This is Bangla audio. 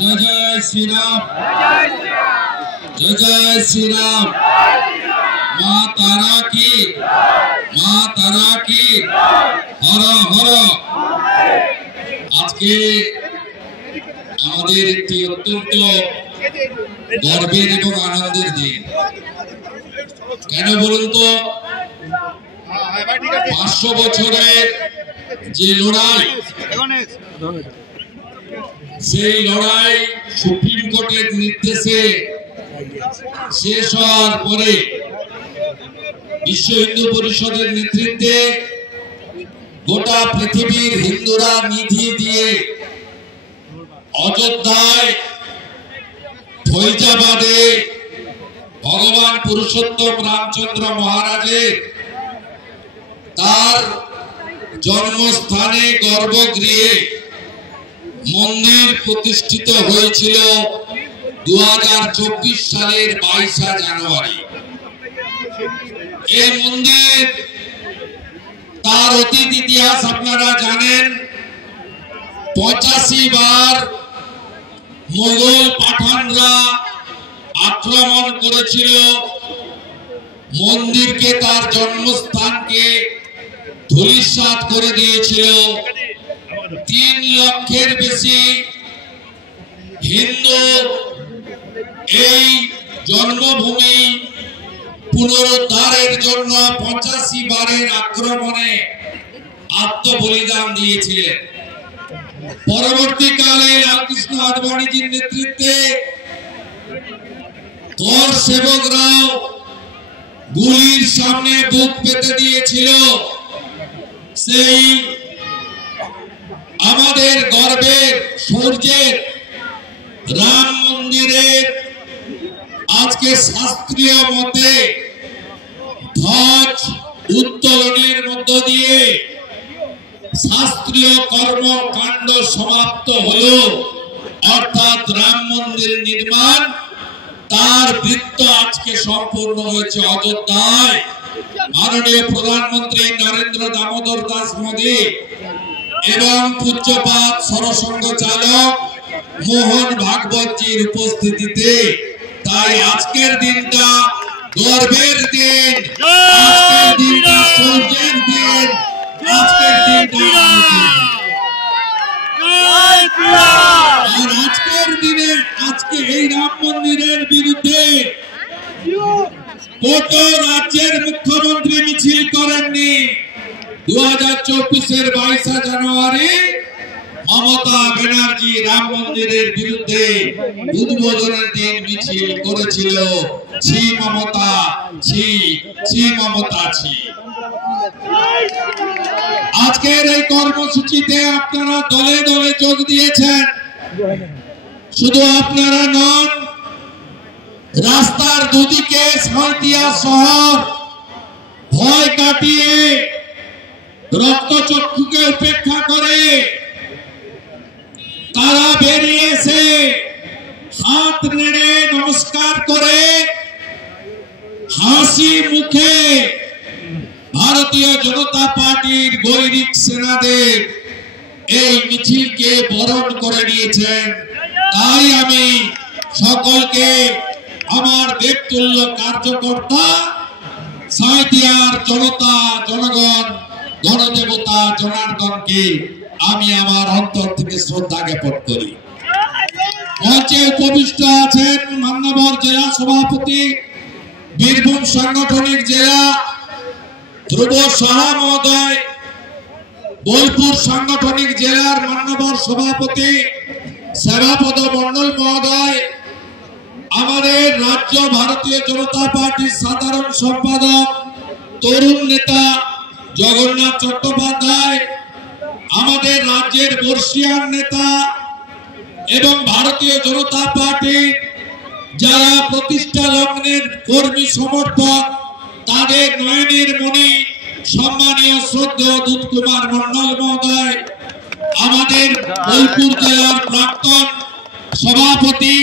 जय जय श्री राम, जय जय श्री राम। माँ तारा की, माँ तारा की हर हर। आज के আমাদের একটি অত্যন্ত গর্বের এবং আনন্দের দিন। কেন বলুন তো, 500 বছরের যে লড়াই, সেই লড়াই সুপ্রিম কোর্টের নির্দেশে শেষ হওয়ার পরে বিশ্ব হিন্দু পরিষদের নেতৃত্বে গোটা পৃথিবীর হিন্দুরা নিধি দিয়ে অযোধ্যায় ফৈজাবাদে ভগবান পুরুষোত্তম রামচন্দ্র মহারাজের তার জন্মস্থানে গর্ভগৃহে মন্দির প্রতিষ্ঠিত হয়েছিল 2024 সালের 22 জানুয়ারি। এই মন্দির, তার অতীত ইতিহাস আপনারা জানেন। 85 বার মোগল পাঠানরা আক্রমণ করেছিল মন্দিরকে, তার জন্মস্থানকে ধূলিসাৎ করে দিয়েছিল। 3 লক্ষের বেশি হিন্দু এই জন্মভূমি পুনরুদ্ধারের জন্য 85 বারের আক্রমণে আত্মবলিদান দিয়েছিলেন। পরবর্তীকালে রামকৃষ্ণ আদবানীজির নেতৃত্বে কর সেবকরাও গুলির সামনে বুক পেতে দিয়েছিল। সেই আমাদের গর্বের সূর্যের রাম মন্দিরের আজকে শাস্ত্রীয় মতে ধ্বজ উত্তোলনের মধ্য দিয়ে শাস্ত্রীয় কর্মকাণ্ড সমাপ্ত হলো। অর্থাৎ রাম মন্দির নির্মাণ, তার বৃত্ত আজকে সম্পূর্ণ হয়েছে অযোধ্যায়। মাননীয় প্রধানমন্ত্রী নরেন্দ্র দামোদর দাস মোদী এবং পূজ্যপাদ সরসংঘ চালক মোহন ভাগবতজির উপস্থিতিতে। তাই আজকের দিনটা গর্বের দিন, আজকের দিনটা সূর্যের দিন, আজকের দিনটা আর আজকের দিনে আজকে এই রাম মন্দিরের বিরুদ্ধে কত রাজ্যের মুখ্যমন্ত্রী মিছিল করেননি। 2024-এর 22 জানুয়ারি মমতা ব্যানার্জি রাম মন্দিরের বিরুদ্ধে উদ্বোধনের দিন মিছিল করেছিল। ছি মমতা, ছি ছি মমতা, ছি। আজকের এই কর্মসূচিতে আপনারা দলে দলে যোগ দিয়েছেন। শুধু আপনারা নন, রাস্তার দুদিকে সাঁইথিয়া শহর ভয় কাটিয়ে রক্তচক্ষুকে উপেক্ষা করে তারা বেরিয়ে এসে হাত নেড়ে নমস্কার করে হাসি মুখে ভারতীয় জনতা পার্টির গৈরিক সেনাদের এই মিছিলকে বরণ করে নিয়েছেন। তাই আমি সকলকে, আমার দেবতুল্য কার্যকর্তা, সাঁইথিয়ার জনতা, জনগণ, গণদেবতা জনার্দনকে আমি আমার অন্তর থেকে শ্রদ্ধা জ্ঞাপন করি। মঞ্চে উপবিষ্ট আছেন মান্যবর জেলা সভাপতি, বীরভূম সাংগঠনিক জেলা ধ্রুব সাহা মহোদয়, বোলপুর সাংগঠনিক জেলার মান্যবর সভাপতি সেবাপদ মন্ডল মহোদয়, আমাদের রাজ্য ভারতীয় জনতা পার্টির সাধারণ সম্পাদক তরুণ নেতা জগন্নাথ চট্টোপাধ্যায়, আমাদের রাজ্যের বর্ষিয়ান নেতা এবং ভারতীয় জনতা পার্টির যারা প্রতিষ্ঠা লগ্নের কর্মী সমর্থক, তাদের নয়নের মণি সম্মানীয় শ্রদ্ধেয় দুধ কুমার মন্ডল মহোদয়, আমাদের বোলপুর জেলার প্রাক্তন সভাপতি